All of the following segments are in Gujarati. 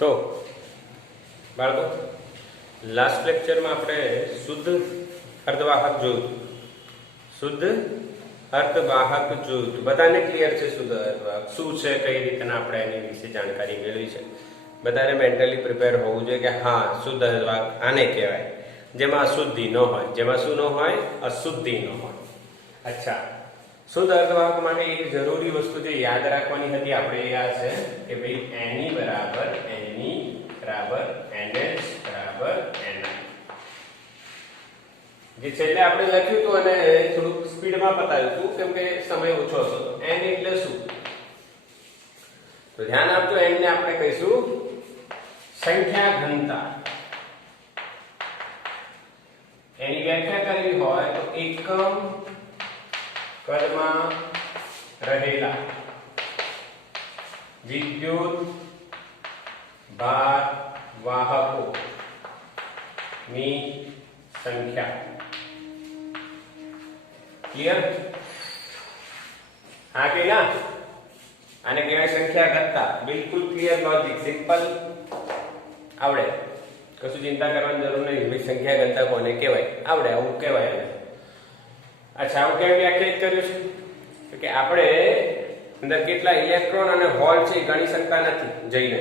તો બાળકો લાસ્ટ લેક્ચરમાં આપણે શુદ્ધ અર્ધવાહક જોયું. શુદ્ધ અર્ધવાહક જોયું. બધાને ક્લિયર છે શુદ્ધ અર્ધવાહક શું છે, કઈ રીતના આપણે એની વિશે જાણકારી મેળવી છે. બધાને મેન્ટલી પ્રિપેર હોવું જોઈએ કે હા શુદ્ધ અર્ધવાહક આને કહેવાય જેમાં અશુદ્ધિ ન હોય. જેમાં શું ન હોય? અશુદ્ધિ ન હોય. અચ્છા, શુદ્ધ અર્ધવાહક માટે એક જરૂરી વસ્તુ જે યાદ રાખવાની હતી આપણે એ આ છે કે ભાઈ એની બરાબર NH બરાબર NI. જે છેલ્લે આપણે લખ્યું હતું અને થોડુંક સ્પીડમાં બતાવ્યું હતું કેમ કે સમય ઓછો હતો. n એટલે શું? તો ધ્યાન આપજો, n ને આપણે કહીશું સંખ્યા ઘનતા. એની વ્યાખ્યા કરવી હોય તો એકમ કદમાં રહેલા વિદ્યુત ભાર વાહકો ની સંખ્યા. ક્લિયર? હા કે ના? આને કહેવાય સંખ્યા ઘનતા. બિલકુલ ક્લિયર લોજિક, સિમ્પલ આવડે, કશું ચિંતા કરવાની જરૂર નહીં. ભાઈ સંખ્યા ઘનતા કોને કહેવાય આવડે, આવું કહેવાય એને. અચ્છા, આવું કેમ વ્યાખ્યાયિત કર્યું છે કે આપણે અંદર કેટલા ઇલેક્ટ્રોન અને હોલ છે ગણી શકતા નથી જઈને.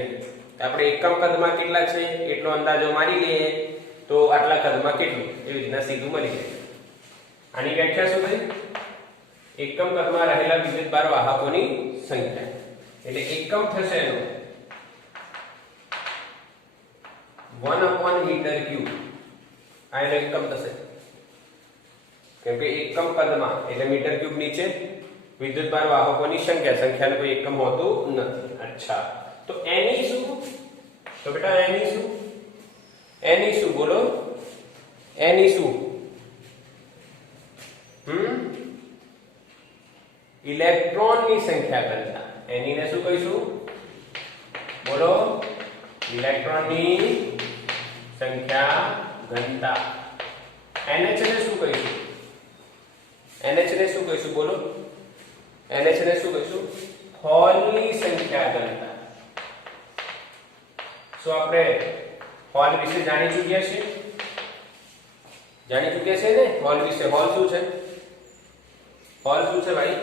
આપણે એકમ કદમાં કેટલા છે એટલો અંદાજો મારી લઈએ તો આટલા કદમાં કેટલું, એવી રીતના સીધું મળી જાય. આની વ્યાખ્યા શું થઈ? એકમ કદમાં રહેલા વિદ્યુતભાર વાહકોની સંખ્યા. એટલે એકમ થશે એનો 1/મીટર ક્યુબ. આ એનો એકમ થશે કેમ કે એકમ કદમાં એટલે મીટર ક્યુબ નીચે વિદ્યુતભાર વાહકોની સંખ્યા. સંખ્યાનું કોઈ એકમ હોતું નથી. અચ્છા, તો એની શું? તો બેટા એની શું? એની શું બોલો? એની શું? ઇલેક્ટ્રોનની સંખ્યા ઘનતા. એની ને શું કહીશું? બોલો, ઇલેક્ટ્રોનની સંખ્યા ઘનતા. NH ને શું કહીશું? NH ને શું કહીશું? બોલો, NH ને શું કહીશું? હોલની સંખ્યા ઘનતા. શું આપણે હોલ વિશે જાણી ચૂક્યા છીએ? જાણી ચૂક્યા છે ને હોલ વિશે? હોલ શું છે? હોલ શું છે ભાઈ?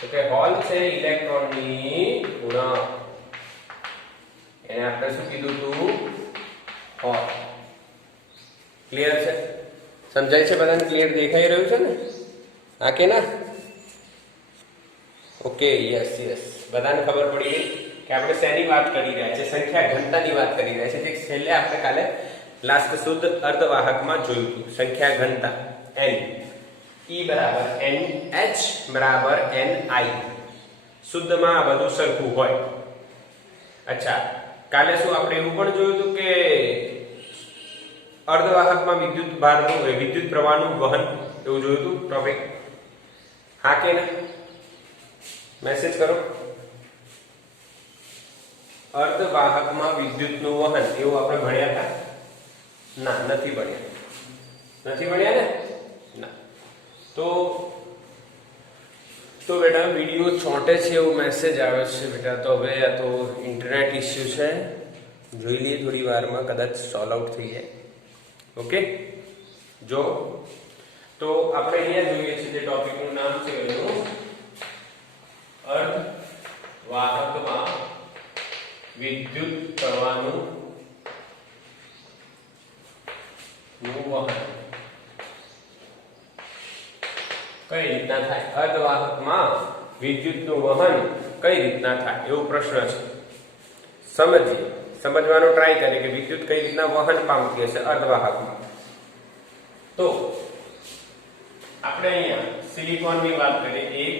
તો કે હોલ છે ઇલેક્ટ્રોનની ગુણક. એને આપણે શું કીધું હતું? હોલ. ક્લિયર છે? સમજાય છે બધાને? ક્લિયર દેખાઈ રહ્યું છે ને? હા કે ના? ઓકે, યસ યસ, બધાને ખબર પડી ગઈ કે આપણે શેની વાત કરી રહ્યા છે? સંખ્યા ઘનતાની વાત કરી રહ્યા છે. જે છેલ્લે આપણે કાલે લાસ્ટ શુદ્ધ અર્ધવાહકમાં જોયું હતું. સંખ્યા ઘનતા n. E બરાબર NH બરાબર NI. શુદ્ધમાં આ બધું સરખું હોય. અચ્છા, કાલે શું આપણે એવું પણ જોયું હતું કે અર્ધવાહકમાં વિદ્યુત ભારનું વિદ્યુત પ્રવાહનું વહન, એવું જોયું હતું ટોપિક? હા કે ના? મેસેજ કરો. અર્ધવાહકમાં વિદ્યુતનું વહન એવું આપણે ભણ્યા હતા? ના, નથી ભણ્યા. નથી ભણ્યા ને? ના. તો બેટા વિડિયો છોટે છે એવું મેસેજ આવે છે બેટા. તો હવે આ તો ઇન્ટરનેટ ઇશ્યુ છે, જોઈ લઈએ થોડી વારમાં, કદાચ સોલ્વ આઉટ થઈ જાય. ઓકે, જો તો આપણે અહીંયા જોઈએ છે જે ટોપિકનું નામ છે એનું અર્ધવાહકમાં વિદ્યુત પ્રવાહનું વહન કઈ રીતના થાય? અર્ધવાહકમાં વિદ્યુતનું વહન કઈ રીતના થાય એવો પ્રશ્ન છે. સમજીએ, સમજવાનો ટ્રાય કરીએ કે વિદ્યુત કઈ રીતના વહન પામતી હશે અર્ધવાહકમાં. તો આપણે અહીંયા સિલિકોનની વાત કરીએ. એક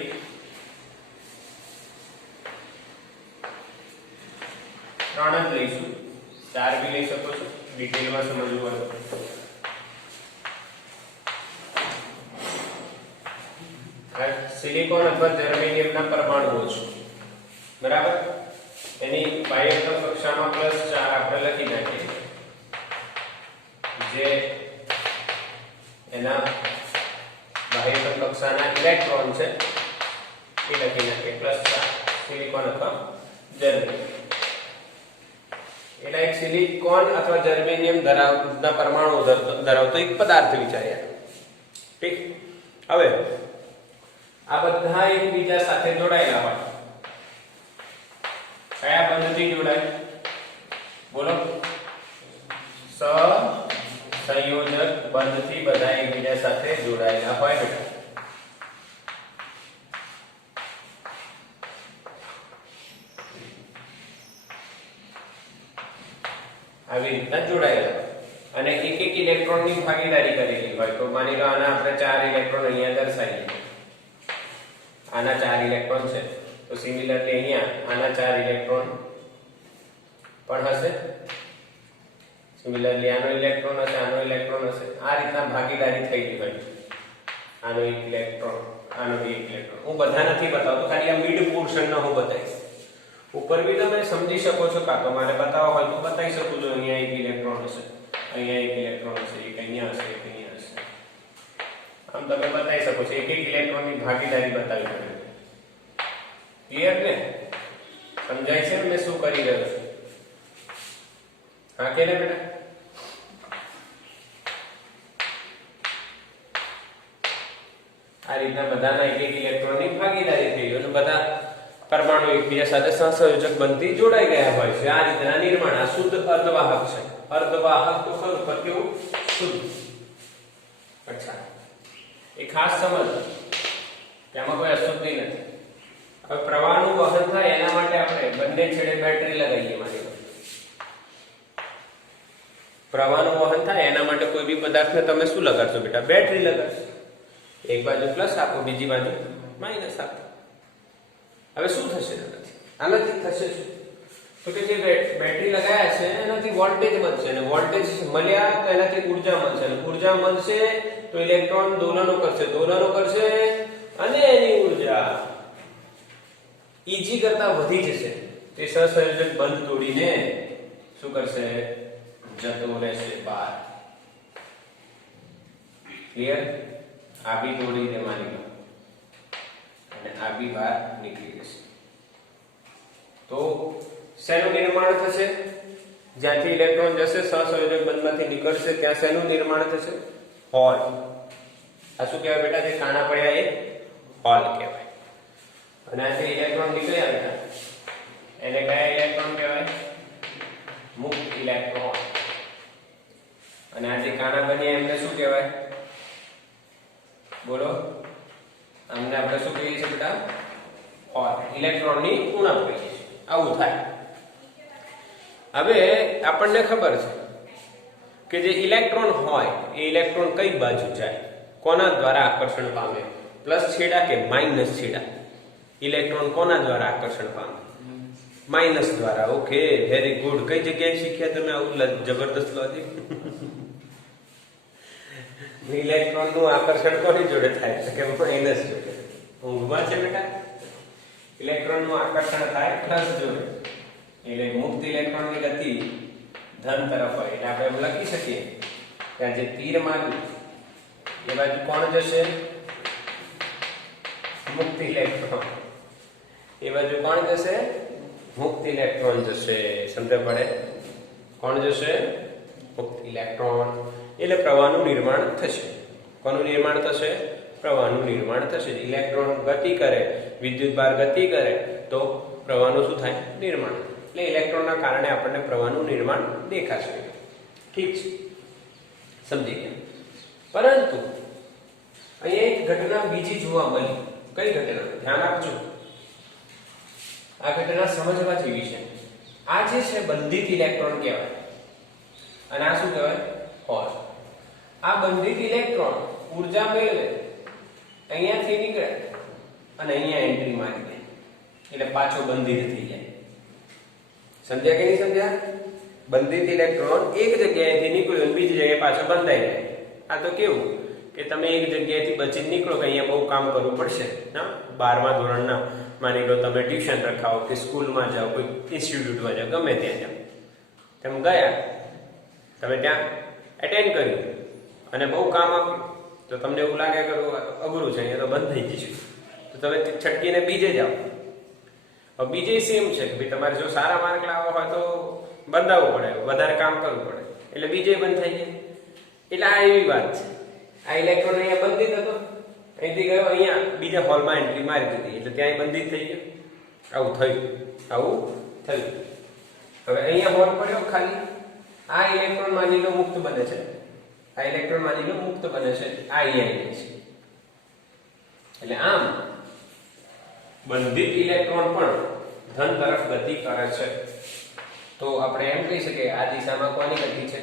ત્રણ જ લઈશું, ચાર બી લઈ શકો છો ડિટેલમાં સમજવું હોય. સિલિકોન અથવા જર્મેનિયમના પરમાણુઓ છે, બરાબર? એની બાહ્યતમ કક્ષામાં +4 આપણે લખી નાખીએ, જે એના બાહ્યતમ કક્ષાના ઇલેક્ટ્રોન છે એ લખી નાખીએ +4. સિલિકોન અથવા જર્મેનિયમ. એક સિલિકોન અથવા જર્મેનિયમ ધરાવતા પરમાણુ ધરાવતો એક પદાર્થ વિચારીએ. ઠીક. હવે આ બધા એકબીજા સાથે જોડાયેલા હોય. કયા બંધથી જોડાય? બોલો. સહસંયોજક બંધથી બધા એકબીજા સાથે જોડાયેલા હોય બેટા. આવી રીતના જોડાયેલા અને એક એક ઇલેક્ટ્રોનની ભાગીદારી કરેલી હોય. તો માની લો આના આપણે 4 ઇલેક્ટ્રોન અહીંયા દર્શાવીએ. આના 4 ઇલેક્ટ્રોન છે તો સિમિલરલી અહીંયા આના 4 ઇલેક્ટ્રોન પણ હશે. સિમિલરલી આનો ઇલેક્ટ્રોન હશે, આનો ઇલેક્ટ્રોન હશે. આ રીતના ભાગીદારી થયેલી હોય. આનો એક ઇલેક્ટ્રોન, આનો એક ઇલેક્ટ્રોન. હું બધા નથી બતાવતો, ખાલી આ મિડ પોર્શનનો હું બતાવીશ. ઉપર બી તમે સમજી શકો છો, કાં તો મારે બતાવવા હોય તો બતાવી શકું છું. અહીંયા એક ઇલેક્ટ્રોન હશે, અહીંયા એક ઇલેક્ટ્રોન હશે, એક અહીંયા હશે, એક અહીંયા હશે. આમ તમે બતાવી શકો છો. એક એક ઇલેક્ટ્રોનની ભાગીદારી બતાવી શકો. ક્લિયર ને? સમજાય છે મેં શું કરી રહ્યો છું? હા કે ને બેટા? આ રીતના બધાના એક એક ઇલેક્ટ્રોનની ભાગીદારી થઈ ગઈ અને બધા પરમાણુ એકબીજા સાથે સહસંયોજક બંધથી જોડાઈ ગયા હોય છે. આ રીતના નિર્માણ. આ શુદ્ધ અર્ધવાહક છે. અર્ધવાહક તો ખરું પણ કેવું? શુદ્ધ. અચ્છા, એ ખાસ સમજ, તેમાં કોઈ અશુદ્ધિ નથી. હવે પ્રવાહનું વહન થાય એના માટે આપણે બંને છેડે બેટરી લગાવીએ. માની લો પ્રવાહનું વહન થાય એના માટે કોઈ બી પદાર્થને તમે શું લગાડશો બેટા? બેટરી લગાડશો. એક બાજુ પ્લસ આપો, બીજી બાજુ માઇનસ આપો. હવે શું થશે? આનાથી થશે શું? તો કે જે બેટરી લગાયા છે એનાથી વોલ્ટેજ મળશે અને વોલ્ટેજ મળ્યા તો એનાથી ઉર્જા મળશે અને ઉર્જા મળશે તો ઇલેક્ટ્રોન દોલનો કરશે અને એની ઉર્જા ઈજી કરતા વધી જશે. તે સહસંયોજક બંધ તોડીને શું કરશે? જતો રહેશે બહાર. ક્લિયર? આ બી તોડી દે માની લો અને આ બી બહાર નીકળી જશે. તો શેનું નિર્માણ થશે? જ્યાંથી ઇલેક્ટ્રોન જશે સહસંયોજક બંધમાંથી નીકળશે ત્યાં શેનું નિર્માણ થશે? હોલ. આ શું કહેવાય બેટા? જે કાણા પડ્યા એ હોલ કહેવાય. અને આ જે ઇલેક્ટ્રોન નીકળ્યા બેટા એને કયા ઇલેક્ટ્રોન કહેવાય? મુક્ત ઇલેક્ટ્રોન. અને આ જે કાણા બન્યા એમને શું કહેવાય? બોલો. આમને આપણે શું કહીએ છીએ બેટા? હોલ. ઇલેક્ટ્રોનની ઉણપ કહીએ છીએ. આવું થાય. હવે આપણને ખબર છે કે જે ઇલેક્ટ્રોન હોય એ ઇલેક્ટ્રોન કઈ બાજુ જાય? કોના દ્વારા આકર્ષણ પામે? પ્લસ છેડા કે માઇનસ છેડા? ઇલેક્ટ્રોન કોના દ્વારા આકર્ષણ પામે? માઇનસ દ્વારા. Okay, very good. કઈ જગ્યાએ શીખ્યા તમે આવું જબરદસ્ત લોજિક? ઇલેક્ટ્રોન નું આકર્ષણ કોની જોડે થાય છે? કે માઇનસ જોડે. ઊંઘમાં છે બેટા? ઇલેક્ટ્રોન નું આકર્ષણ થાય પ્લસ જોડે. એટલે મુક્ત ઇલેક્ટ્રોન ની ગતિ ધન તરફ હોય. એટલે આપણે એમ લખી શકીએ કે જે તીર માર્યું એ બાજુ કોણ જશે? મુક્ત ઇલેક્ટ્રોન. એ બાજુ કોણ જશે? મુક્ત ઇલેક્ટ્રોન જશે. સમજ પડે? કોણ જશે? મુક્ત ઇલેક્ટ્રોન. એટલે પ્રવાહનું નિર્માણ થશે. કોનું નિર્માણ થશે? પ્રવાહનું નિર્માણ થશે. ઇલેક્ટ્રોન ગતિ કરે, વિદ્યુતભાર ગતિ કરે તો પ્રવાહનું શું થાય? નિર્માણ. એટલે ઇલેક્ટ્રોનના કારણે આપણને પ્રવાહનું નિર્માણ દેખાશે. ઠીક છે, સમજી ગયા. પરંતુ અહીંયા એક ઘટના બીજી જોવા મળી. કઈ ઘટના? ધ્યાન આપજો. આ ઘટના સમજવા જેવી છે. આ જે છે બંધિત ઇલેક્ટ્રોન કહેવાય અને આ શું કહેવાય? હોલ. આ બંધિત ઇલેક્ટ્રોન ઊર્જા મેળવે, અહીંયાથી નીકળે અને અહીંયા એન્ટ્રી મારી દે એટલે પાછો બંધિત થઈ જાય. સમજ્યા કે નહીં સમજ્યા? બંધિત ઇલેક્ટ્રોન એક જગ્યાએથી નીકળ્યો અને બીજી જગ્યાએ પાછો બંધાઈ જાય. આ તો કેવું કે તમે એક જગ્યાએથી બચીને નીકળો કે અહીંયા બહુ કામ કરવું પડશે. હા, 12મા ધોરણના માની લો તમે ટ્યુશન રખાવો કે સ્કૂલમાં જાઓ, કોઈ ઇન્સ્ટિટ્યૂટમાં જાઓ, ગમે ત્યાં જાઓ, તમે ગયા, તમે ત્યાં એટેન્ડ કર્યું અને બહુ કામ આપ્યું તો તમને એવું લાગે કે અઘરું છે, અહીંયા તો બંધ થઈ જશે, તો તમે છટકીને બીજે જાઓ. હવે બીજે સેમ છે કે ભાઈ તમારે જો સારા માર્ક લાવવા હોય તો બંધાવવું પડે, વધારે કામ કરવું પડે, એટલે બીજે બંધ થઈ જાય. એટલે આ એવી વાત છે. આ ઇલેક્ટ્રોન અહીંયા બંધિત હતો, અહીંથી ગયો અહીંયા બીજા હોલમાં એન્ટ્રી મારી દીધી એટલે ત્યાં બંધિત થઈ ગયો. આવું થયું. હવે અહીંયા હોલ પડ્યો ખાલી. આ ઇલેક્ટ્રોન માની લો મુક્ત બને છે, આ ઇલેક્ટ્રોન માની લો મુક્ત બને છે, આ અહીંયા છે. એટલે આમ બંધિત ઇલેક્ટ્રોન પણ ધન તરફ ગતિ કરે છે. તો આપણે એમ કહી શકીએ આ દિશામાં કોની ગતિ છે?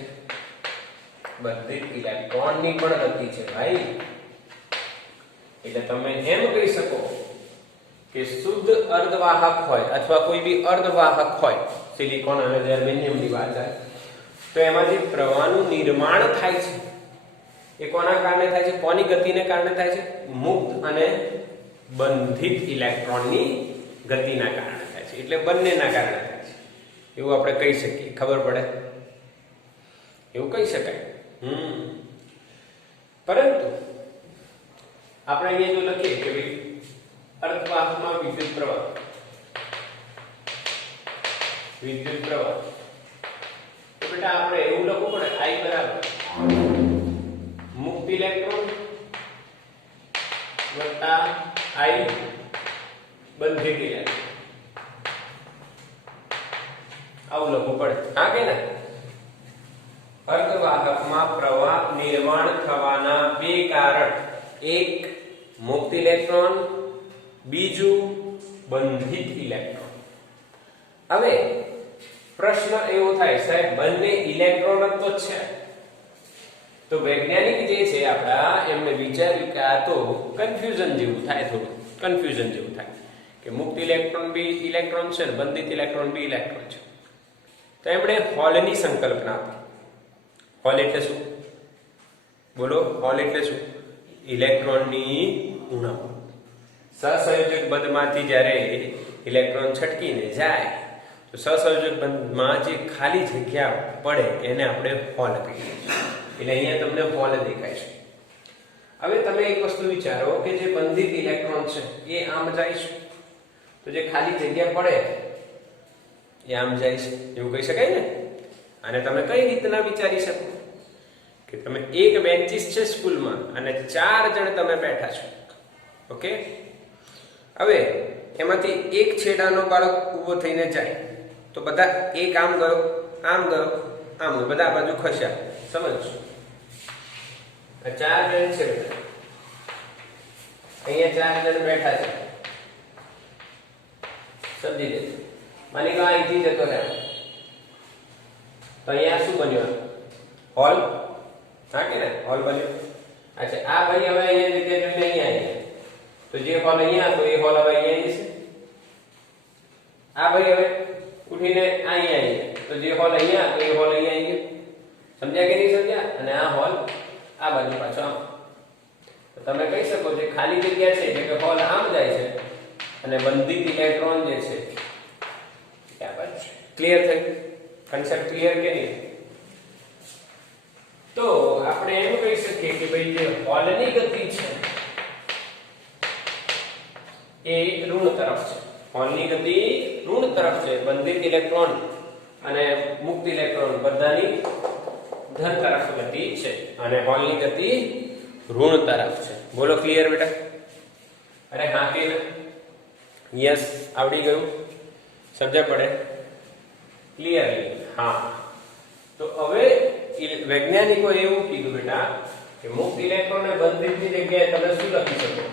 બંધિત ઇલેક્ટ્રોનની પણ ગતિ છે ભાઈ. એટલે તમે એમ કહી શકો કે શુદ્ધ અર્ધવાહક હોય અથવા કોઈ બી અર્ધવાહક હોય, સિલિકોન અને જર્મેનિયમની વાત છે, તો એમાં જે પ્રવાહનું નિર્માણ થાય છે એ કોના કારણે થાય છે? કોની ગતિને કારણે થાય છે? મુક્ત અને બંધિત ઇલેક્ટ્રોનની ગતિના કારણે થાય છે. એટલે બંનેના કારણે થાય છે એવું આપણે કહી શકીએ. ખબર પડે? એવું કહી શકાય. પરંતુ આપણે અહીંયા જો લખીએ કે ભાઈ અર્ધવાહકમાં વિદ્યુત પ્રવાહ તો બેટા આપણે એવું લખવું પડે I બરાબર મુક્ત ઇલેક્ટ્રોન વત્તા I બંધિત ઇલેક્ટ્રોન, આવું લખવું પડે. હા કે ના? અર્ધવાહકમાં પ્રવાહ નિર્માણ થવાના બે કારણ, એક મુક્ત ઇલેક્ટ્રોન, બીજું બંધિત ઇલેક્ટ્રોન. હવે પ્રશ્ન એવો થાય સાહેબ બંને ઇલેક્ટ્રોન જ તો છે, તો વૈજ્ઞાનિક જે છે આપડા એમને વિચાર્યું કે આ તો કન્ફ્યુઝન જેવું થાય, થોડું કન્ફ્યુઝન જેવું થાય કે મુક્ત ઇલેક્ટ્રોન બી ઇલેક્ટ્રોન છે ને બંધિત ઇલેક્ટ્રોન બી ઇલેક્ટ્રોન છે. તો એમણે હોલની સંકલ્પના આપી. હોલ એટલે શું? બોલો, હોલ એટલે શું? ઇલેક્ટ્રોનની ઉણપ. સહસંયોજક બંધમાંથી જ્યારે ઇલેક્ટ્રોન છટકીને જાય તો સહસંયોજક બંધમાં જે ખાલી જગ્યા પડે એને આપણે હોલ કહીએ છીએ. એટલે અહીંયા તમને હોલ દેખાય છે. હવે તમે એક વસ્તુ વિચારો કે જે બંધિત ઇલેક્ટ્રોન છે એ આમ જાય છે, તો જે ખાલી જગ્યા પડે એ આમ જાય છે, એવું કહી શકાય ને? અને તમે કઈ રીતના વિચારી શકો કે તમે એક બેન્ચીસ છે સ્કૂલમાં અને 4 જણ તમે બેઠા છો, ઓકે? હવે એમાંથી એક છેડાનો બાળક ઊભો થઈને જાય તો બધા એક આમ ગયો, આમ ગયો, આમ ગયો, બધા બાજુ ખસ્યા. સમજો? આ 4 જણ છે, અહીંયા 4 જણ બેઠા છે, સમજી લેજો. માની લો અહીંથી જતો રહ્યો તો અહીંયા શું બન્યું? હોલ. હા કે ને? હોલ બન્યો. અચ્છા, આ ભાઈ હવે અહીંયા જગ્યા જોઈને અહીંયા આવી, તો જે હોલ અહીંયા હતો એ હોલ હવે અહીંયા જશે. આ ભાઈ હવે ઉઠીને અહીંયા આવી, તો જે હોલ અહીંયા હતો એ હોલ અહીંયા આવી. સમજ્યા કે નહીં સમજ્યા? અને આ હોલ આ બાજુ પાછો આમ. તો તમે કહી શકો જે ખાલી જગ્યા છે એટલે કે હોલ આમ જાય છે અને બંધિત ઇલેક્ટ્રોન જે છે આ બાજુ. ક્લિયર થયું? કન્સેપ્ટ ક્લિયર કે નહીં? તો આપણે એમ કહી શકીએ કે ભાઈ જે હોલની ગતિ છે એ ઋણ તરફ છે. હોલની ગતિ ઋણ તરફ છે. બંધિત ઇલેક્ટ્રોન અને મુક્ત ઇલેક્ટ્રોન બધાની ધન તરફ ગતિ છે અને હોલની ગતિ ઋણ તરફ છે. બોલો ક્લિયર બેટા? અરે હા કે યસ, આવડી ગયું? સમજ્યા પડે? ક્લિયરલી? હા. તો હવે વૈજ્ઞાનિકો એવું કીધું બેટા કે મુક્ત ઇલેક્ટ્રોન અને બંધિતની જગ્યાએ તમે શું લખી શકો?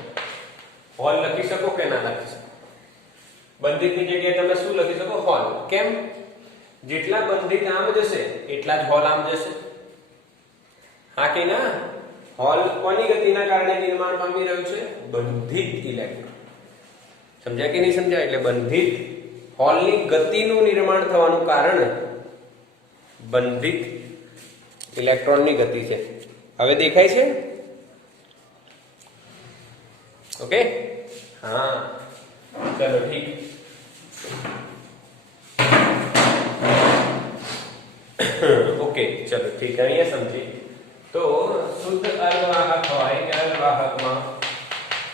હોલ લખી શકો કે ના લખી શકો? બંધિતની જગ્યાએ તમે શું લખી શકો? હોલ. કેમ? જેટલા બંધિત આમ જશે એટલા જ હોલ આમ જશે. હા કે ના? હોલ કોની ગતિના કારણે નિર્માણ પામી રહ્યું છે? બંધિત ઇલેક્ટ્રોન. સમજ્યા કે નહીં સમજ્યા? એટલે બંધિત હોલની ગતિનું નિર્માણ થવાનું કારણ બંધિત ઇલેક્ટ્રોનની ગતિ છે. હવે દેખાય છે? ઓકે? હા, ચલો ઠીક. ઓકે, ચલો ઠીક. અહીંયા સમજી. તો શુદ્ધ અર્ધવાહક હોય કે અર્ધવાહકમાં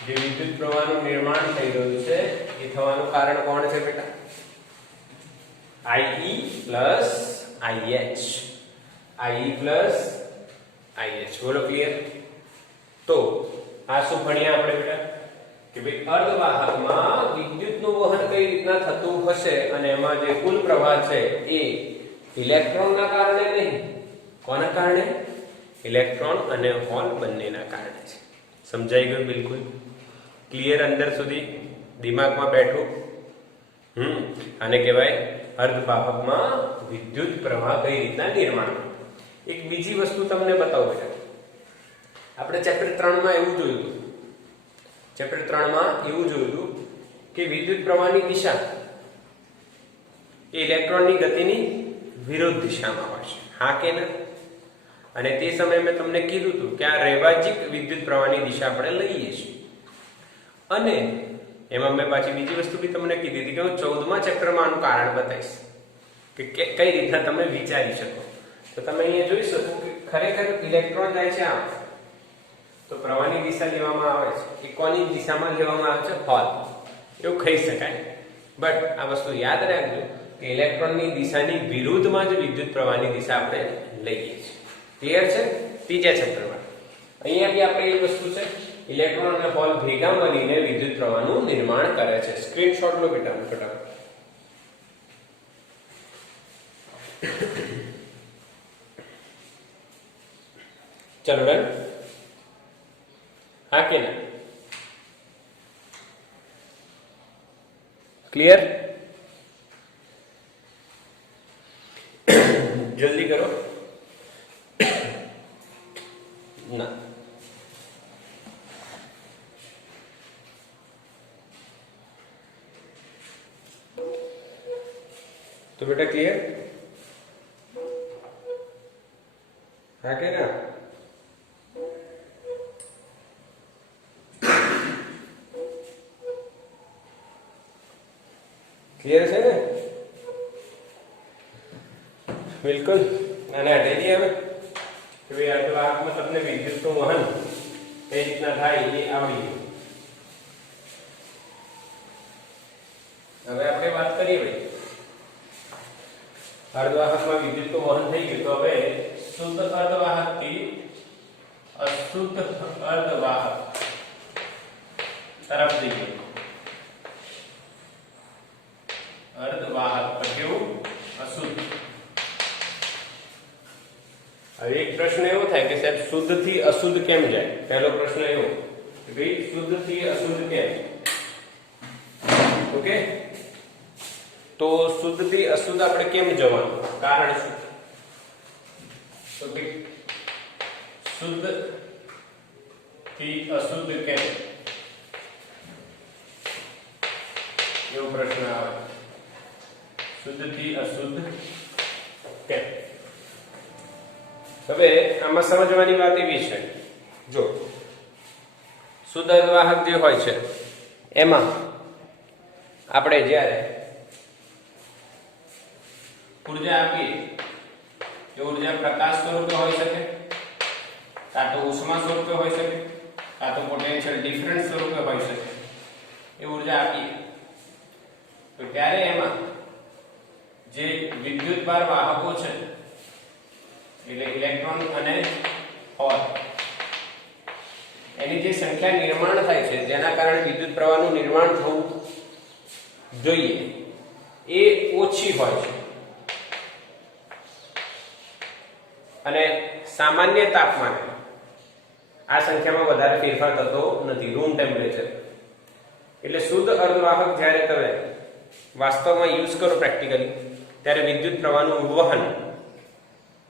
જે વિદ્યુત પ્રવાહનું નિર્માણ થઈ રહ્યું છે એ થવાનું કારણ કોણ છે બેટા? IE plus IH, IE plus IH. બોલો ક્લિયર? તો આ શું ભણ્યા આપણે બેટા કે ભાઈ અર્ધવાહકમાં વિદ્યુતનું વહન કઈ રીતના થતું હશે અને એમાં જે કુલ પ્રવાહ છે એ ઇલેક્ટ્રોનના કારણે નહીં, કોના કારણે? ઇલેક્ટ્રોન અને હોલ બંનેના કારણે છે. સમજાઈ ગયું? બિલકુલ ક્લિયર? અંદર સુધી દિમાગમાં બેઠું? આને કહેવાય અર્ધવાહકમાં વિદ્યુત પ્રવાહ કઈ રીતના નિર્માણ. એક બીજી વસ્તુ તમને બતાવું છે. આપણે ચેપ્ટર 3 માં એવું જોયું હતું, ચેપ્ટર 3 માં એવું જોયું હતું કે વિદ્યુત પ્રવાહની દિશા એ ઇલેક્ટ્રોનની ગતિની વિરુદ્ધ દિશામાં હોય છે, હા કે ના? અને તે સમયે મેં તમને કીધું હતું કે આ રૈવાજિક વિદ્યુત પ્રવાહની દિશા આપણે લઈએ છીએ. અને એમાં મેં પાછી બીજી વસ્તુ બી તમને કીધી હતી કે હું 14મા ચેપ્ટરમાં આનું કારણ બતાવીશ કે કઈ રીતના તમે વિચારી શકો. તો તમે અહીંયા જોઈ શકો કે ખરેખર ઇલેક્ટ્રોન જાય છે આમ, તો પ્રવાહની દિશા લેવામાં આવે છે એ કોની દિશામાં લેવામાં આવે છે? હોલ. એવું કહી શકાય. બટ આ વસ્તુ યાદ રાખજો કે ઇલેક્ટ્રોનની દિશાની વિરુદ્ધમાં જ વિદ્યુત પ્રવાહની દિશા આપણે લઈએ છીએ. ક્લિયર છે? ત્રીજા ચેપ્ટરમાં અહીંયા બી આપણે એ વસ્તુ છે, ઇલેક્ટ્રોન અને હોલ ભેગા મળીને વિદ્યુત પ્રવાહનું નિર્માણ કરે છે. સ્ક્રીનશોટ લો બેટા ફટાફટ. ચલો ડન? હા કે ના? ક્લિયર? જલ્દી કરો. ના तो बेटा क्लियर? हाँ क्या ना? क्लियर है ना? बिल्कुल. मैंने हटे दिया हमें कि भाई अर्थवाहकમાં તમને વિદ્યુતનું વહન કઈ રીતના થાય એ આવડી ગયું. હવે આપણે વાત કરીએ ભાઈ અર્ધવાહકમાં વિદ્યુતનું વહન થઈ ગયું, તો હવે શુદ્ધ અર્ધવાહકથી અશુદ્ધ અર્ધવાહક તરફ જઈએ. અર્ધવાહક કેવું? અશુદ્ધ. હવે એક પ્રશ્ન એવો થાય કે સાહેબ શુદ્ધ થી અશુદ્ધ કેમ જાય? પહેલો પ્રશ્ન એવો કે ભાઈ શુદ્ધ થી અશુદ્ધ કેમ? ઓકે, તો શુદ્ધ થી અશુદ્ધ આપણે કેમ જવાનું? કારણ શું? તો ભાઈ શુદ્ધ થી અશુદ્ધ કેમ? એવો પ્રશ્ન આવે. શુદ્ધ થી અશુદ્ધ કેમ? હવે આમાં સમજવાની વાત એવી છે, જો શુદ્ધ અર્ધવાહક જે હોય છે એમાં આપણે જ્યારે ઉર્જા આપીએ એ ઉર્જા પ્રકાશ સ્વરૂપે હોઈ શકે, કાં તો ઉષ્મા સ્વરૂપે હોઈ શકે, કાં તો પોટેન્શિયલ ડિફરન્સ સ્વરૂપે હોઈ શકે. એ ઉર્જા આપીએ તો ત્યારે એમાં જે વિદ્યુતભાર વાહકો છે એટલે ઇલેક્ટ્રોન અને હોલ એની જે સંખ્યા નિર્માણ થાય છે જેના કારણે વિદ્યુત પ્રવાહનું નિર્માણ થવું જોઈએ એ ઓછી હોય છે. અને સામાન્ય તાપમાને આ સંખ્યામાં વધારે ફેરફાર થતો નથી, રૂમ ટેમ્પરેચર. એટલે શુદ્ધ અર્ધવાહક જ્યારે તમે વાસ્તવમાં યુઝ કરો પ્રેક્ટિકલી ત્યારે વિદ્યુત પ્રવાહનું વહન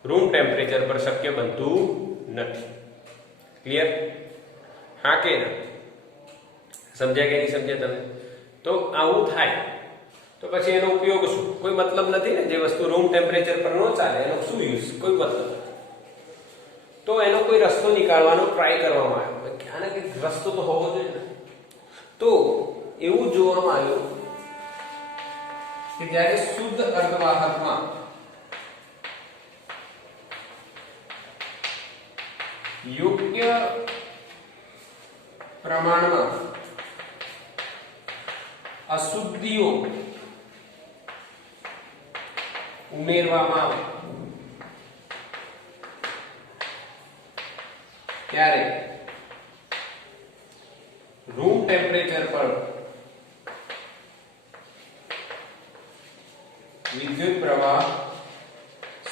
રૂમ ટેમ્પરેચર પર શક્ય બનતું નથી. ક્લિયર? હા કે ના? સમજ્યા કે નહીં સમજ્યા તમે? તો આવું થાય તો પછી એનો ઉપયોગ શું? કોઈ મતલબ નથી ને. જે વસ્તુ રૂમ ટેમ્પરેચર પર ન ચાલે એનો શું યુઝ? કોઈ મતલબ નથી. તો એનો કોઈ રસ્તો નીકાળવાનો ટ્રાય કરવામાં આવ્યો કે આને કંઈક રસ્તો તો હોવો જોઈએ ને. તો એવું જોવામાં આવ્યું કે જ્યારે શુદ્ધ અર્ધવાહકમાં યોગ્ય પ્રમાણમાં અશુદ્ધિઓ ઉમેરવામાં આવે ત્યારે રૂમ ટેમ્પરેચર પર વિદ્યુત પ્રવાહ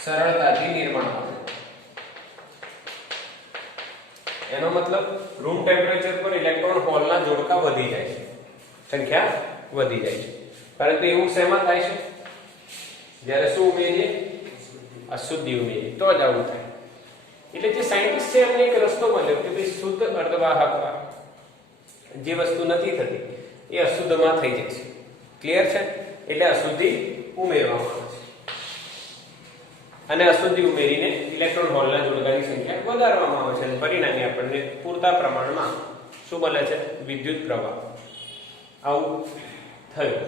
સરળતાથી નિર્માણ પામે. એનો મતલબ રૂમ ટેમ્પરેચર પર ઇલેક્ટ્રોન હોલના જોડકા વધી જાય છે, સંખ્યા વધી જાય છે. પરંતુ એવું શેમાં થાય છે? જ્યારે શું ઉમેરીએ? અશુદ્ધિ ઉમેરીએ તો જ આવું થાય. એટલે જે સાયન્ટિસ્ટ છે એમને એક રસ્તો મળ્યો કે ભાઈ શુદ્ધ અર્ધવાહક જે વસ્તુ નથી થતી એ અશુદ્ધમાં થઈ જાય છે. ક્લિયર છે? એટલે અશુદ્ધિ ઉમેરવામાં આવે છે અને અશુદ્ધિ ઉમેરીને ઇલેક્ટ્રોન હોલના જોડકાની સંખ્યા વધારવામાં આવે છે અને પરિણામે આપણને પૂરતા પ્રમાણમાં શું મળે છે? વિદ્યુત પ્રવાહ. આવું થયું.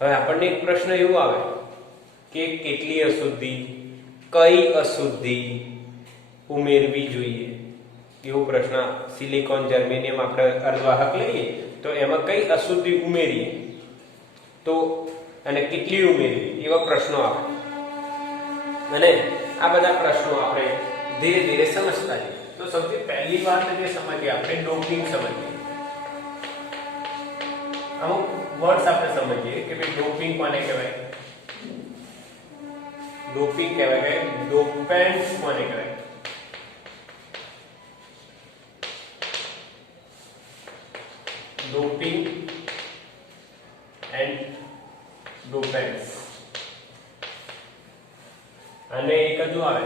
હવે આપણને એક પ્રશ્ન એવો આવે કે કેટલી અશુદ્ધિ, કઈ અશુદ્ધિ ઉમેરવી જોઈએ? એવો પ્રશ્ન. સિલિકોન, જર્મેનિયમ આપણે અર્ધવાહક લઈએ તો એમાં કઈ અશુદ્ધિ ઉમેરીએ તો અને કેટલી ઉમેરવી, એવા પ્રશ્નો આવે. અને આ બધા પ્રશ્નો આપણે ધીરે ધીરે સમજતા જઈએ. તો સૌથી પહેલી વાત જે સમજીએ આપણે ડોપિંગ સમજીએ. અમુક વર્ડ્સ આપણે સમજીએ કે ભાઈ ડોપિંગ કોને કહેવાય? ડોપિંગ કહેવાય કે ડોપેન્ટ્સ કોને કહેવાય? Doping and dopants. અને એક હજુ આવે,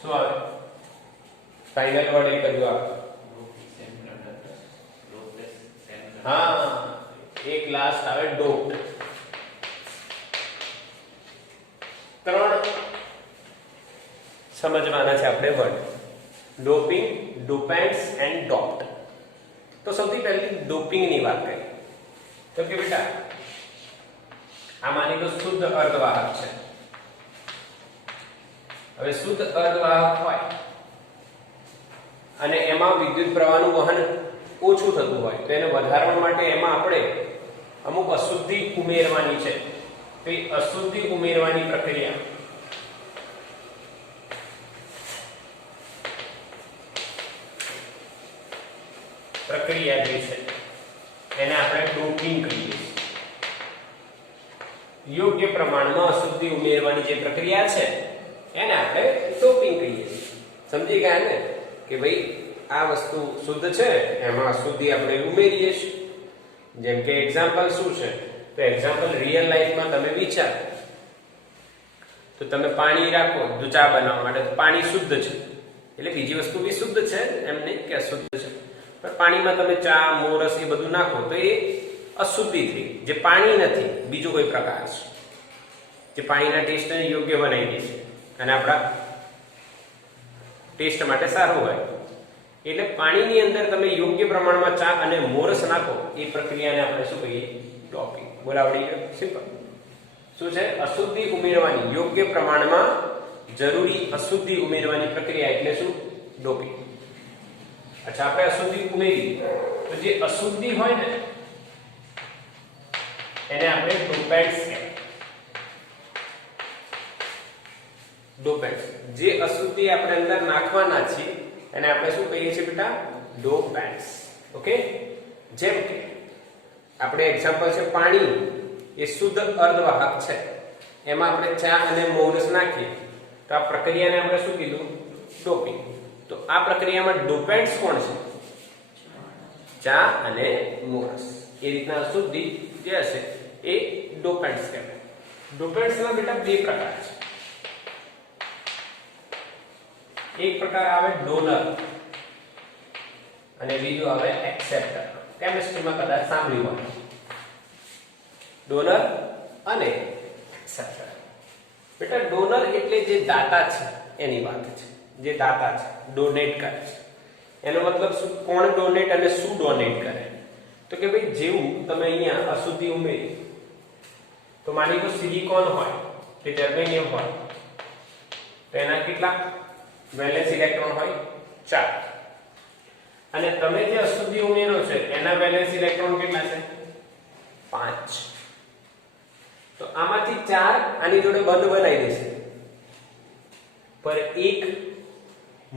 શું આવે? ફાઇનલ વર્ડ એક હજુ આવે. હા, એક લાસ્ટ આવે ડોપ્ડ. ત્રણ સમજવાના છે આપણે વર્ડ: ડોપિંગ, ડોપેન્ટ્સ એન્ડ ડોપ્ડ. તો સૌથી પહેલી ડોપિંગ ની વાત કરીએ તો કે બેટા આ માની લો શુદ્ધ અર્ધવાહક છે. હવે શુદ્ધ અર્ધવાહક હોય અને એમાં વિદ્યુત પ્રવાહનું વહન ઓછું થતું હોય તો એને વધારવા માટે એમાં આપણે અમુક અશુદ્ધિ ઉમેરવાની છે. તો એ અશુદ્ધિ ઉમેરવાની પ્રક્રિયા જે છે એને આપણે ડોપિંગ કહીએ છીએ. યોગ્ય પ્રમાણમાં અશુદ્ધિ ઉમેરવાની જે પ્રક્રિયા છે એને આપણે ડોપિંગ કહીએ છીએ. સમજી ગયા ને કે ભાઈ આ વસ્તુ શુદ્ધ છે એમાં અશુદ્ધિ આપણે ઉમેરીએ છીએ. જેમ કે એક્ઝામ્પલ શું છે? તો એક્ઝામ્પલ રિયલ લાઈફમાં તમે વિચારો તો તમે પાણી રાખો જો ચા બનાવવા માટે, તો પાણી શુદ્ધ છે એટલે બીજી વસ્તુ બી શુદ્ધ છે એમ નહીં કે અશુદ્ધ છે. પણ પાણીમાં તમે ચા, મોરસ એ બધું નાખો તો એ અશુદ્ધિ થઈ. જે પાણી નથી, બીજો કોઈ પ્રકાર છે જે પાણીના ટેસ્ટને યોગ્ય બનાવી દે છે અને આપણા ટેસ્ટ માટે સારું હોય. એટલે પાણીની અંદર તમે યોગ્ય પ્રમાણમાં ચા અને મોરસ નાખો એ પ્રક્રિયાને આપણે શું કહીએ? ડોપિંગ. બોલાવડી ગયો? સિમ્પલ. શું છે? અશુદ્ધિ ઉમેરવાની, યોગ્ય પ્રમાણમાં જરૂરી અશુદ્ધિ ઉમેરવાની પ્રક્રિયા એટલે શું? ડોપિંગ. અચ્છા, આપણે અશુદ્ધિ ઉમેરી તો જે અશુદ્ધિ હોય ને એને આપણે ડોપેન્ટ્સ કહેવાય. ડોપેન્ટ્સ. જે અશુદ્ધિ આપણે અંદર નાખવાના છીએ એને આપણે શું કહીએ છીએ બેટા? ડોપેન્ટ્સ. ઓકે. જેમ કે આપણે એક્ઝામ્પલ છે પાણી એ શુદ્ધ અર્ધવાહક છે, એમાં આપણે ચા અને મોરસ નાખીએ તો આ પ્રક્રિયાને આપણે શું કીધું? ડોપિંગ. તો આ પ્રક્રિયામાં ડોપેન્ટ્સ કોણ છે? ચા અને મોરસ. એ રીતના અશુદ્ધિ જે હશે એ ડોપેન્ટ્સ કહેવાય. ડોપેન્ટ્સના બેટા બે પ્રકાર છે. એક પ્રકાર આવે ડોનર અને બીજો આવે એક્સેપ્ટર. કેમિસ્ટ્રીમાં કદાચ સાંભળ્યું હોય. ડોનર અને એક્સેપ્ટર. બેટા ડોનર એટલે જે દાતા છે એની વાત છે. જે દાતા છે, ડોનેટ કરે છે. એનો મતલબ શું? કોણ ડોનેટ અને શું ડોનેટ કરે? તો કે ભાઈ જેવું તમે અહીંયા અશુદ્ધિ ઉમેરી તો માની લો સિલિકોન હોય કે જર્મેનિયમ હોય તો એના કેટલા વેલેન્સ ઇલેક્ટ્રોન હોય? 4. અને તમે જે અશુદ્ધિ ઉમેરો છે એના વેલેન્સ ઇલેક્ટ્રોન કેટલા છે? 5. તો આમાંથી 4 આની જોડે બંધ બનાવી દેશે, પર એક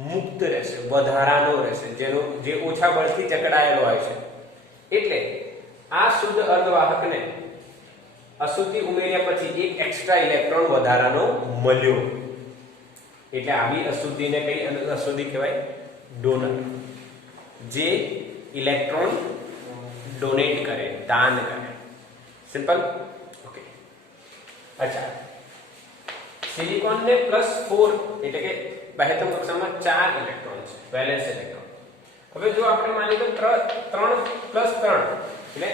મુક્ત રહેશે, વધારાનો રહેશે, જે ઓછા બળથી જકડાયેલો હોય છે. એટલે આ શુદ્ધ અર્ધવાહકને અશુદ્ધિ ઉમેર્યા પછી એક એક્સ્ટ્રા ઇલેક્ટ્રોન વધારાનો મળ્યો. એટલે આવી અશુદ્ધિને કઈ અશુદ્ધિ કહેવાય? ડોનર. જે ઇલેક્ટ્રોન ડોનેટ કરે, દાન કરે. સિમ્પલ. ઓકે. અચ્છા, સિલિકોન ને +4 એટલે કે બાહ્યતમ કક્ષામાં 4 ઇલેક્ટ્રોન છે, વેલેન્સ ઇલેક્ટ્રોન. હવે જો આપણે માની લો 3 + 3 એટલે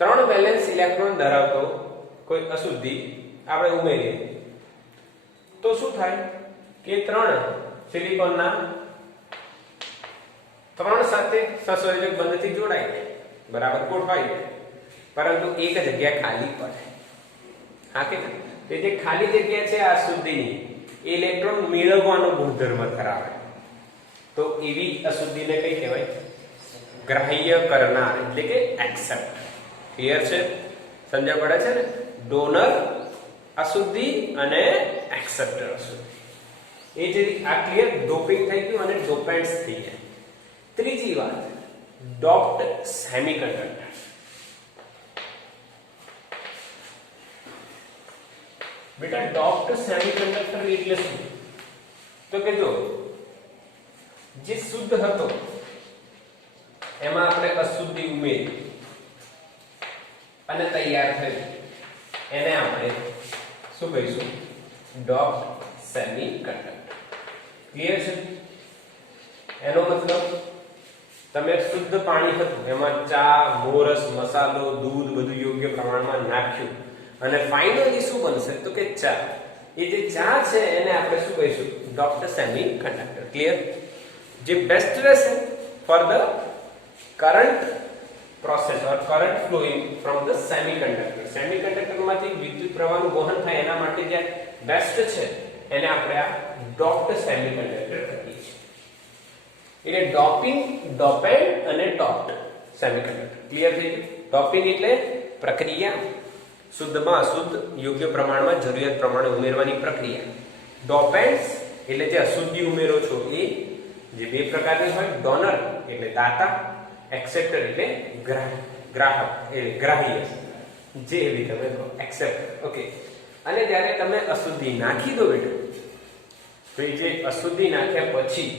3 વેલેન્સ ઇલેક્ટ્રોન ધરાવતો કોઈ અશુદ્ધિ આપણે ઉમેરીએ તો શું થાય કે 3 સિલિકોનના 3 સાથે સહસંયોજક બંધથી જોડાય, બરાબર ગોઠવાય, પરંતુ એક જગ્યા ખાલી પડે. હા કે તે જે ખાલી જગ્યા છે આ અશુદ્ધિની, ઇલેક્ટ્રોન મેળવવાનો ગુણધર્મ ધરાવે. તો એવી અશુદ્ધિને કઈ કહેવાય? ગ્રાહ્ય કરનાર એટલે કે એક્સેપ્ટ. ક્લિયર છે? સમજ પડે છે ને? ડોનર અશુદ્ધિ અને એક્સેપ્ટર અશુદ્ધિ. એ જે આ ક્લિયર ડોપિંગ થઈ ગયું અને ડોપેન્ટ્સ થઈ ગયા. ત્રીજી વાત, ડોપ્ડ સેમિકન્ડક્ટર. બેટા ડોપ્ડ સેમિકન્ડક્ટર એટલે શું? તો કે જો જે શુદ્ધ હતો એમાં આપણે અશુદ્ધિ ઉમેરી અને તૈયાર થયું, એને આપણે શું કહીશું? Doped semiconductor. ક્લિયર છે? એનો મતલબ તમે શુદ્ધ પાણી હતું, એમાં ચા, મોરસ, મસાલો, દૂધ બધું યોગ્ય પ્રમાણમાં નાખ્યું અને ફાઇનલી શું બનશે? તો કે ચા. એ જે ચા છે એને આપણે શું કહીશું? Doped semiconductor. ક્લિયર? જે બેસ્ટ રહેશે for the current process or current flowing from the semiconductor. સેમિકન્ડક્ટરમાંથી વિદ્યુત પ્રવાહનું વહન થાય એના માટે જે બેસ્ટ છે એને આપણે આ ડોપ્ડ સેમિકન્ડક્ટર કહીએ છીએ. એટલે ડોપિંગ, ડોપેન્ટ અને ડોપ્ડ સેમિકન્ડક્ટર. ક્લિયર થઈ ગયું? ડોપિંગ એટલે પ્રક્રિયા, શુદ્ધમાં અશુદ્ધ યોગ્ય પ્રમાણમાં જરૂરિયાત પ્રમાણે ઉમેરવાની પ્રક્રિયા. ડોપેન્ટ્સ એટલે જે અશુદ્ધિ ઉમેરો છો એ જે બે પ્રકારની હોય, ડોનર એટલે દાતા, એક્સેપ્ટર એટલે ગ્રાહક એટલે ગ્રાહ્ય, જે એવી તમે એક્સેપ્ટર. ઓકે. અને જ્યારે તમે અશુદ્ધિ નાખી દો બેટા, તો એ જે અશુદ્ધિ નાખ્યા પછી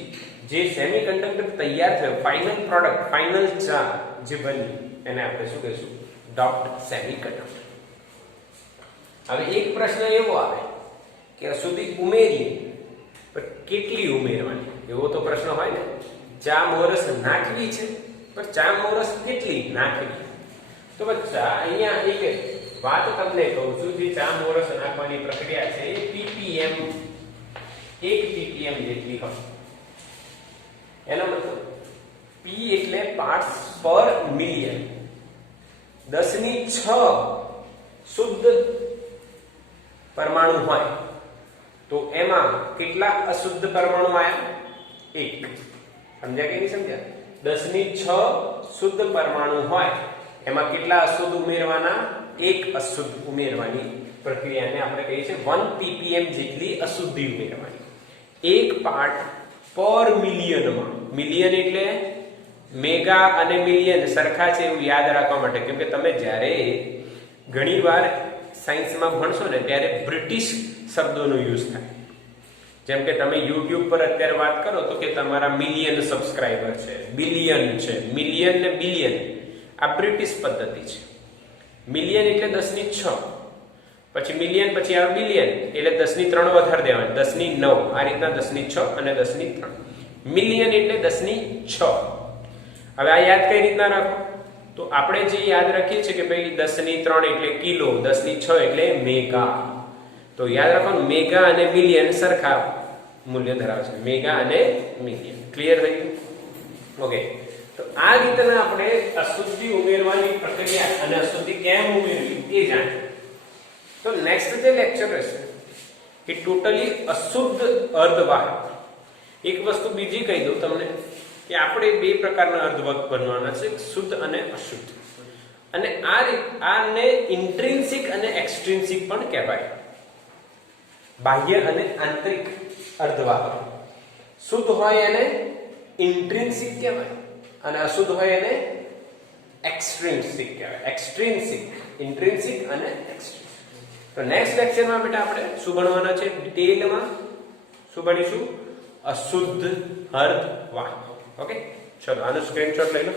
જે સેમિકન્ડક્ટર તૈયાર થયો, ફાઇનલ પ્રોડક્ટ, ફાઇનલ ચા જે બની, એને આપણે શું કહીશું? Doped semiconductor. હવે એક પ્રશ્ન એવો આવે કે અશુદ્ધિ ઉમેરીએ પણ કેટલી ઉમેરવાની? એવો તો પ્રશ્ન હોય ને. ચા મોરસ નાખવી છે, પણ ચા મોરસ કેટલી નાખવી? તો બચ્ચા અહીંયા એક વાત તમને કહું છું, જે ચા મોરસ નાખવાની પ્રક્રિયા છે એ ppm 1 ppm જેટલી હોય. એનો મતલબ p એટલે પાર્ટ્સ પર મિલિયન. 10⁶ શુદ્ધ પરમાણુ હોય તો એમાં કેટલા અશુદ્ધ પરમાણુ આવ્યા? 1. સમજ્યા કે નહીં સમજ્યા? 10⁶ શુદ્ધ પરમાણુ હોય એમાં કેટલા અશુદ્ધ ઉમેરવાના? 1 અશુદ્ધ ઉમેરવાની પ્રક્રિયાને આપણે કહીએ છીએ 1 ppm જેટલી અશુદ્ધિ ઉમેરવાની. 1 પાર્ટ પર મિલિયનમાં. મિલિયન એટલે મેગા અને મિલિયન સરખા છે એવું યાદ રાખવા માટે, કેમ કે તમે જ્યારે ઘણીવાર સાયન્સમાં ભણશો ને ત્યારે બ્રિટિશ શબ્દોનો યુઝ થાય. જેમ કે તમે YouTube પર અત્યારે વાત કરો તો કે તમારા મિલિયન સબસ્ક્રાઇબર છે, બિલિયન છે, મિલિયન ને બિલિયન આ બ્રિટિશ પદ્ધતિ છે. મિલિયન એટલે 10⁶, પછી મિલિયન પછી આવે બિલિયન એટલે 10�3 વધારે દેવાની, 10⁹ આ રીતના 10⁶ અને 10�3. મિલિયન એટલે 10�6. હવે આ યાદ કઈ રીતના રાખો? તો આપણે જે યાદ રાખીએ છીએ કે ભાઈ 10�3 એટલે કિલો, 10�6 એટલે મેગા. તો યાદ રાખવાનું મેગા અને મિલિયન સરખા મૂલ્ય ધરાવે છે. મેગા અને મિલિયન. ક્લિયર થઈ ગયું? ઓકે. તો આ રીતના આપણે અશુદ્ધિ ઉમેરવાની પ્રક્રિયા અને અશુદ્ધિ કેમ ઉમેરવી એ જાણીએ. તો નેક્સ્ટ જે લેક્ચર રહેશે કે ટોટલી અશુદ્ધ અર્ધવાહક. એક વસ્તુ બીજી કહી દઉં તમને કે આપણે બે પ્રકારના અર્ધવાહક બનવાના છે, શુદ્ધ અને અશુદ્ધ. અને આને ઇન્ટ્રિન્સિક અને એક્સટ્રિન્સિક પણ કહેવાય. બાહ્ય અને આંતરિક અર્ધવાહક. શુદ્ધ હોય એને ઇન્ટ્રિન્સિક કહેવાય અને અશુદ્ધ હોય એને એક્સટ્રિન્સિક કહેવાય. એક્સટ્રિન્સિક, ઇન્ટ્રિન્સિક અને એક્સટ્રિન્સિક. તો નેક્સ્ટ લેક્ચરમાં બેટા આપણે શું ભણવાના છે? ડિટેલમાં શું ભણીશું? અશુદ્ધ અર્ધવાહક. ઓકે, ચલો આનો સ્ક્રીનશોટ લઈ લો.